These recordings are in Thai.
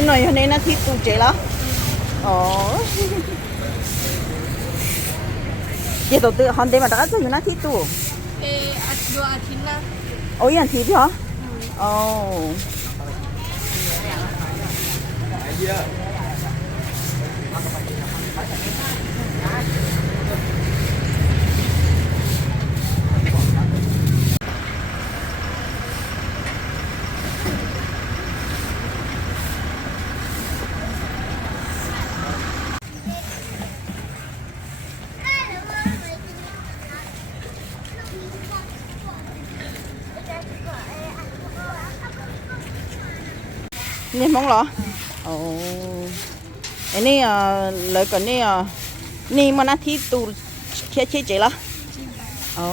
นี่หน่อยคนนี้นะที่ตูเจ๋แล้วอ๋อเดี๋ยวตัวตื่นฮันเดมาตั้งแต่อยู่นะที่ตูdua atin na โอ้ยอย่างที่พี่เหรออ๋อนี่มองเหรอโอ้อันนี้เลยก่อนนี่นี่มันนาทีตูเชี่ยเจ๊ละโอ้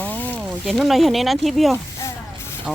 เจ๊นุ่นหน่อยอันนี้นาทีพี่เหรอโอ้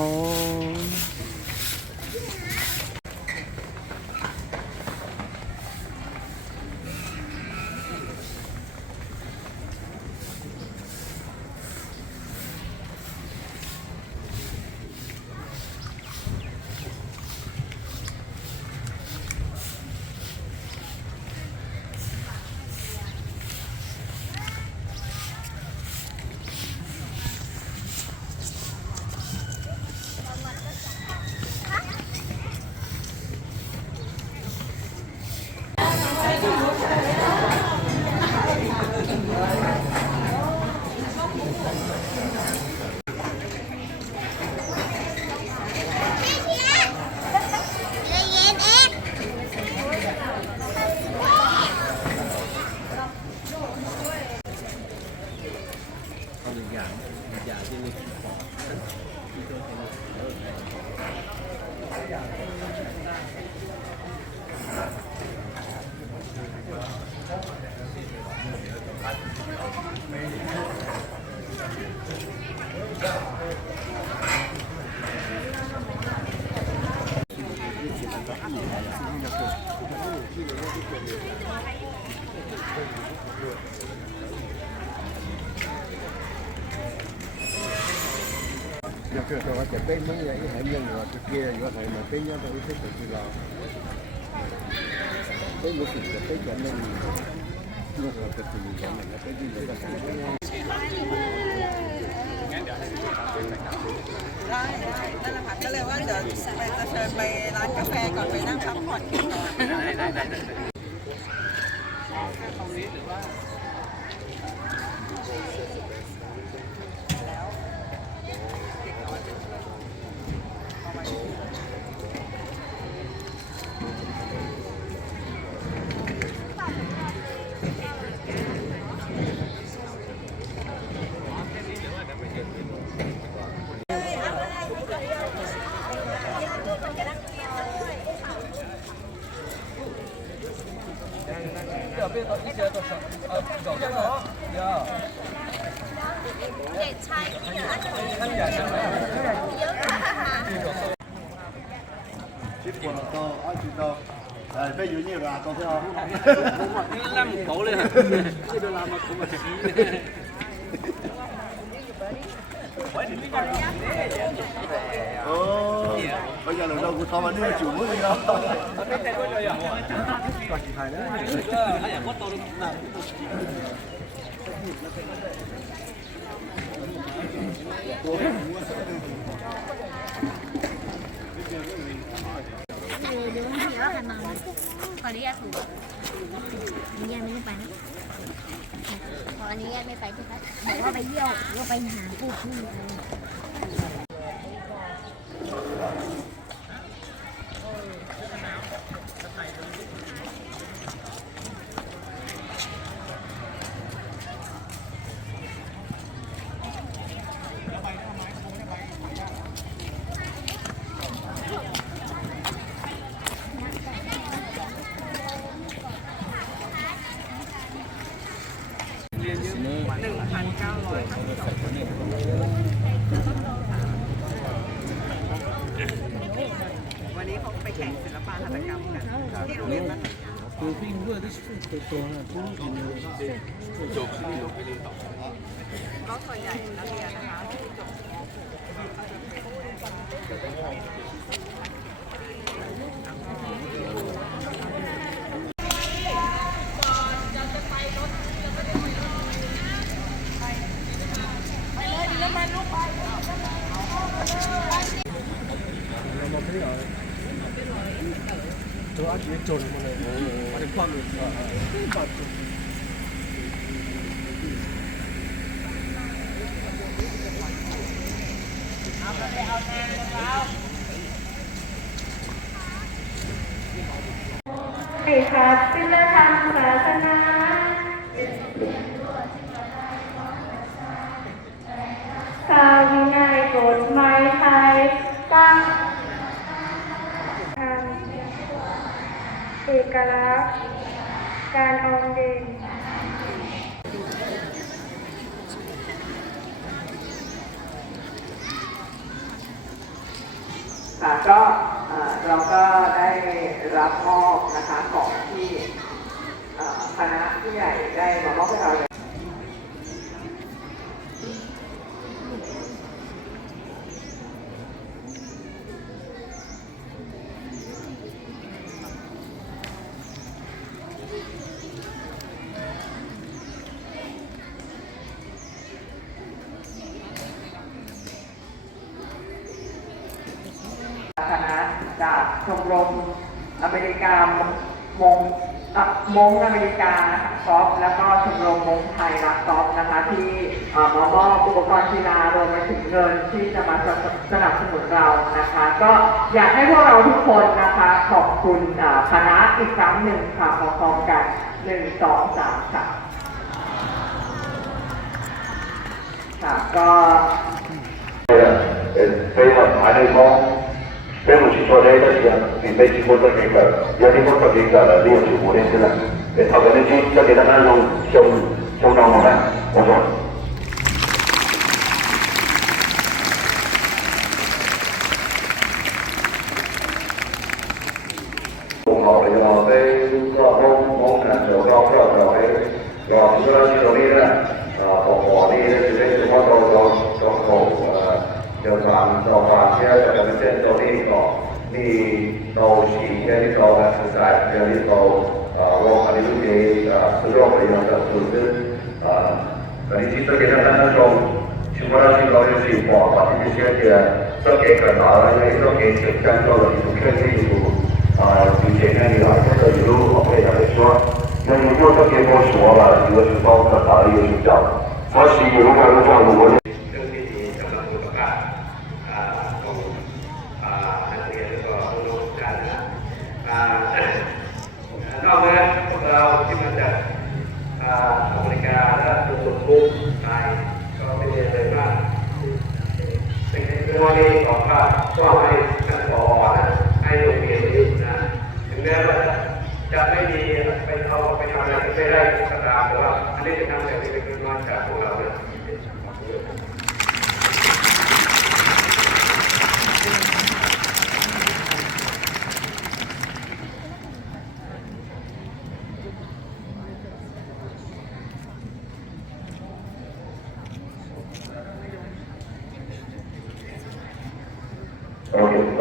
有佢話就冰乜嘢，係咩話就嘅，如果係咪冰咗就會識做住啦。冰冇事就冰緊咩？呢個就自然講明嘅，冰啲嘢就係冰。ได้นั่นแหละค่ะก็เลยว่าเดี๋ยวจะเชิญไปร้านกาแฟก่อนไปนั่งพักผ่อนกันก่อน啲盤到安住到，誒不如呢個亞當先呵。拉唔到咧，呢度拉咪咁咪屎咧。哦，我就嚟到會睇下呢個做乜嘢啊？係啦。เดี๋ยวมันเสียใครมาขออนุญาตถูกอนุญาตไม่ได้ไปนะขออนุญาตไม่ไปที่พักบอกว่าไปเยี่ยวว่าไปหาผู้ที่วันนี้เขาไปแข่งศิลปะหัตถกรรมกันที่โรงเรียนบ้านไหนก็ส่วนใหญ่นักเรียนนะคะที่จบ ตัวอาชีพจนมาเลยมาถึงความรู้ให้ขาดศิลธรรมศาสนาชาววินัยกฎหมายไทยตั้งทางเอกลักษณ์การออมเด่น ค่ะก็เราก็ได้รับมอบนะคะของที่คณะผู้ใหญ่ได้มามอบให้เรา คณะจากชมรมอเมริกามงอเมริกานะคะกอล์ฟแล้วก็ชมรมมงไทยรักกอล์ฟนะคะที่มามอบอุปกรณ์กีฬารวมไปถึงเงินที่จะมาสนับสนุนเรานะคะก็อยากให้พวกเราทุกคนนะคะขอบคุณคณะอีกครั้งหนึ่งค่ะพร้อมๆกัน1 2 3ค่ะค่ะก็ 非常排那空，飞入去做这个事情，你飞机过这几个，有啲过这几个了，695年之内，头先你先这几单单用相当麻烦，我说。好的，要飞高空空呢，就高票就係要主要係做呢咧，學呢咧，自己什麼都好就就話嘅就係即係做呢個呢到時嘅呢個嘅負責嘅呢個我係呢啲主要係用嘅組織你知道嘅那種全部都是攞嚟做或者一些嘅設計嘅話咧，呢個嘅設計做嚟做嘅呢個以前呢你來這個一路我可以來說，那如果這個我說了，有的時候可能有些叫，我是如果如果นอกนั้นพวกเราที่มาจากอเมริกาและตัวทุกไทยก็ไม่ได้เลยมากเป็นวันนี้ขอฝากว่าให้ท่านผอให้โรงเรียนนี้นะถึงแม้ว่าจะไม่มีไปเอาไปทำอะไรไม่ได้ก็ตามแต่ว่าอันนี้จะทำแบบนี้เป็นน้อยจากพวกเราเลย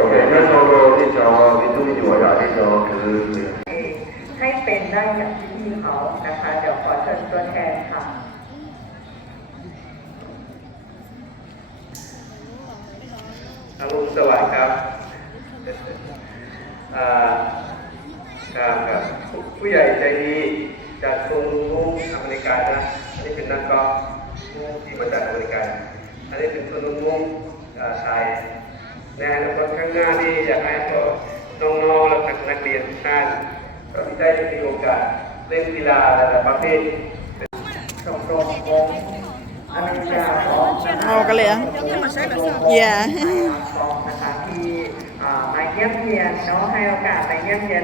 OK，那時候呢就民族民主委員呢就คือให้เป็นได้อย่างที่พี่เขานะคะเดี๋ยวขอเชิญตัวแทนค่ะอรุณสวัสดิ์ครับครับผู้ใหญ่ใจดีจากกรุงอเมริกานะอันนี้เป็นนักกอล์ฟที่มาจากอเมริกาอันนี้เป็นคนนุ่งไทยในอนาคตข้างหน้านี่อยากให้พวกน้องๆและนักเรียนทุกท่านก็ได้มีโอกาสเล่นกีฬาระดับประเทศชมรมของอเมริกาของ Oh, kalian? Ya. นะคะที่มาเยี่ยมเยียนเนาะให้โอกาสมาเยี่ยมเยียน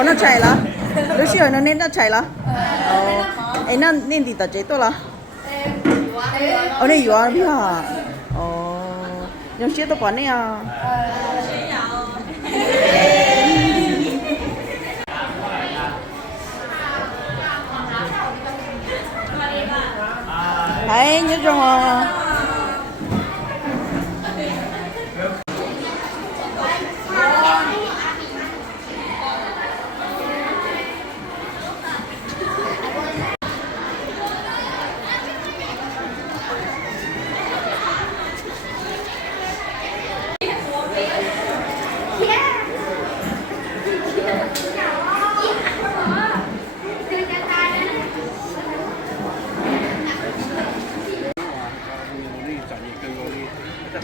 Oh, nó chạy là? Lúc xưa nó nên nó chạy là? Ấy nó nên thì ta chạy tôi là? Ở đâyอยู่àพี่ฮะอ๋อ用些都管你啊。哎，你这么。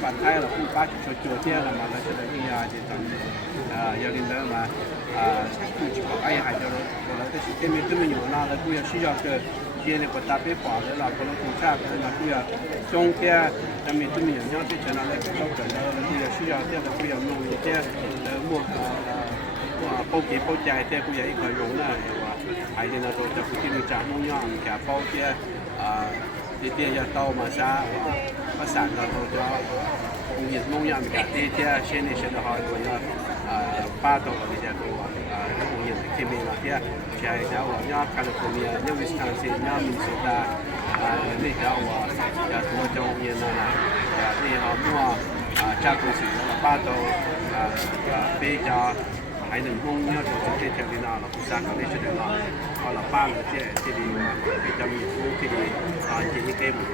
bản thay là cũng ba chục chùa kia là mà nó sẽ đến nhà thì tầm gia đình đó mà cũng chỉ có ai hay cho nó còn lại cái cái mình nhiều nào là cũng需要个今年不打别跑的了，可能公差可能cũng要冬天咱们这边人家在那来搞个了，也需要这个cũng要弄一些mua bao kỳ bao dài thế cũng vậy cái rong là hay là rồi cho cái người trả nông nhau cả bao kia thì kia giờ tàu mà xa phát sản là rồi cho công nghiệp nông nghiệp cả thì kia trên này sẽ là họ rồi ba tàu thì sẽ có công nghiệp khi mình là kia chạy theo nhau California nhau Wisconsin nhau Minnesota này theo là thua trong nhiên là thì họ mua cha công sự là ba tàu bây giờ hay đừng mong nhớ cho chúng theo đi nào là cũng sang cái chuyện đó hoặc là ba là cái đi cái trong những cái đi những cái buổi